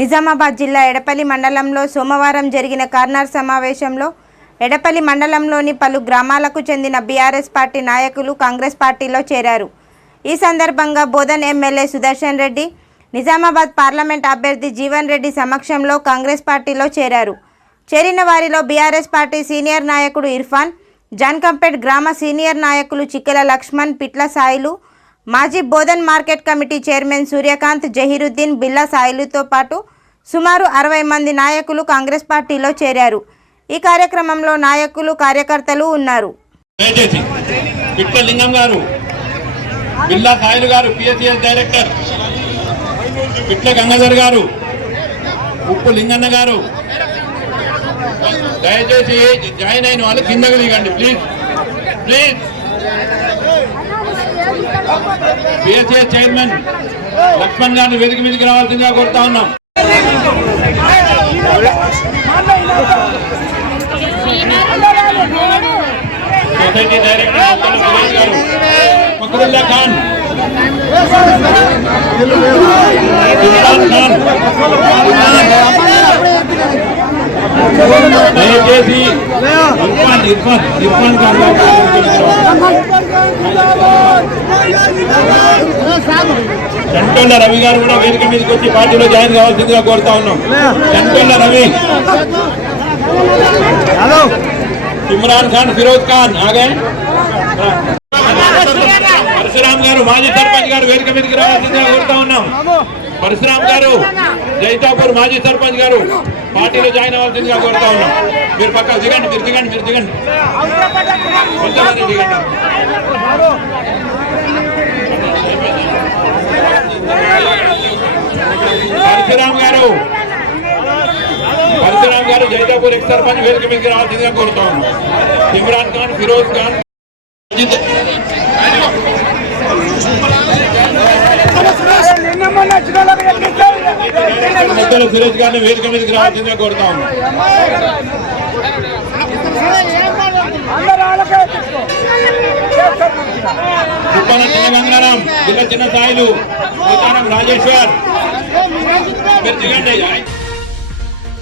నిజామాబాద్ జిల్లా ఎడపల్లి మండలంలో సోమవారం జరిగిన కార్నర్ సమావేశంలో ఎడపల్లి మండలంలోని పలు గ్రామాలకు చెందిన బీఆర్ఎస్ పార్టీ నాయకులు కాంగ్రెస్ పార్టీలో చేరారు. ఈ సందర్భంగా బోధన్ ఎమ్మెల్యే సుదర్శన్ రెడ్డి, నిజామాబాద్ పార్లమెంట్ అభ్యర్థి జీవన్ రెడ్డి సమక్షంలో కాంగ్రెస్ పార్టీలో చేరారు. చేరిన వారిలో బీఆర్ఎస్ పార్టీ సీనియర్ నాయకుడు ఇర్ఫాన్, జాన్కంపేట్ గ్రామ సీనియర్ నాయకులు చిక్కెల లక్ష్మణ్, పిట్ల సాయిలు, మాజీ Bodhan market committee chairman Suryakant, Zaheeruddin, Billa సాయిలుతో పాటు సుమారు 60 మంది నాయకులు కాంగ్రెస్ పార్టీలో చేరారు. ఈ కార్యక్రమంలో నాయకులు, కార్యకర్తలు ఉన్నారు. దయచేసి జాయిన్ అయిన వాళ్ళు కిందకు దిగండి please please. PSS chairman Laxman గారిని వేదిక మీదకి రావాల్సిందిగా కోరుతా ఉన్నాం. సొసైటీ డైరెక్టర్ సురేష్ గారు, ఫక్రుల్లా ఖాన్, దయచేసి ఇర్ఫాన్ గారు, చంటోళ్ళ రవి గారు కూడా వేదిక మీదకి వచ్చి పార్టీలో జాయిన్ కావాల్సిందిగా కోరుతా ఉన్నాం. చంటోళ్ళ రవి, ఇమ్రాన్ ఖాన్, ఫిరోజ్ ఖాన్ ఆగే. పరశురామ్ గారు, మాజీ సర్పంచ్ గారు వేదిక మీదకి రావాల్సిందిగా కోరుతా ఉన్నాం. పరశురామ్ గారు, జైతాపూర్ మాజీ సర్పంచ్ గారు పార్టీలో జాయిన్ అవ్వాల్సిందిగా కోరుతా ఉన్నాం. మీరు పక్క దిగండి, మీరు దిగండి, మీరు దిగండి, కొంతమంది దిగండి. పరశురామ్ గారు జైతాపూర్ ఎక్స్ సర్పంచ్ వేదిక మీదకి రావాల్సిందిగా కోరుతా ఉన్నాం. ఇమ్రాన్ ఖాన్, ఫిరోజ్ ఖాన్, సురేష్ గారిని వేదిక మీదకి రావాల్సిందిగా కోరుతా ఉన్నాం. కుప్పన చిన్న గంగారాం, జిల్లా చిన్న సాయిలు, రాజేశ్వర్, మీరు దిగండి.